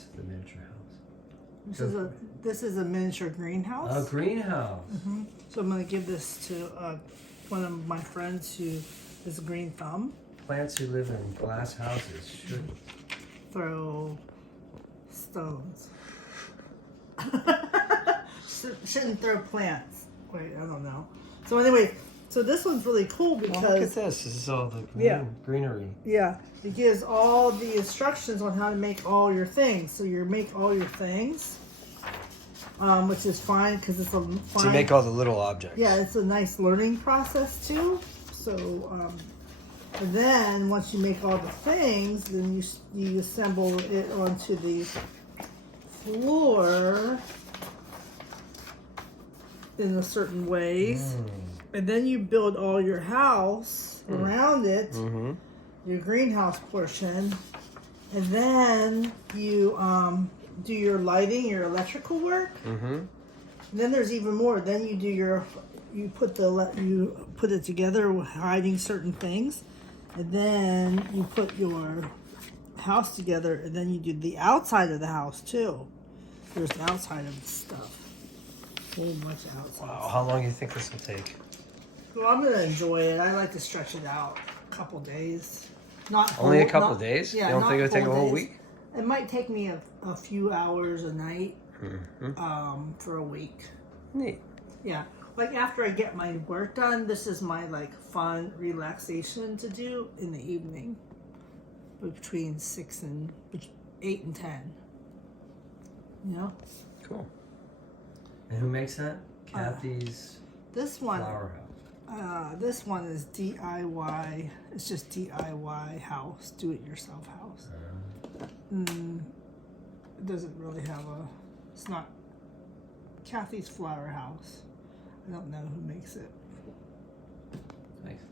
is the miniature house? This is a miniature greenhouse. A greenhouse. Mm-hmm. So I'm gonna give this to one of my friends who is a green thumb. Plants who live in glass houses should throw stones. Shouldn't throw plants. Wait, I don't know. So anyway, so this one's really cool because look at this. This is all the greenery. Yeah, it gives all the instructions on how to make all your things. So you make all your things, which is fine because it's a fine. So you make all the little objects. Yeah, it's a nice learning process too. So, and then once you make all the things, then you assemble it onto the floor in a certain ways. And then you build all your house around it, your greenhouse portion, and then you do your lighting, your electrical work. And then there's even more. Then you do you put it together with hiding certain things, and then you put your house together, and then you do the outside of the house too. There's the outside of the stuff. A whole bunch of outside. Wow, how long do you think this will take? Well, I'm gonna enjoy it. I like to stretch it out a couple days. Not only a couple of days. Yeah, you don't think it'll take a whole days. week? It might take me a few hours a night, for a week. Neat. Yeah, like after I get my work done, this is my like fun relaxation to do in the evening, between 8 and 10. You know. Cool. And who makes that? Cathy's this one. Flower house. This one is DIY. It's just DIY house, do-it-yourself house. It doesn't really have it's not Cathy's Flower House. I don't know who makes it. Nice.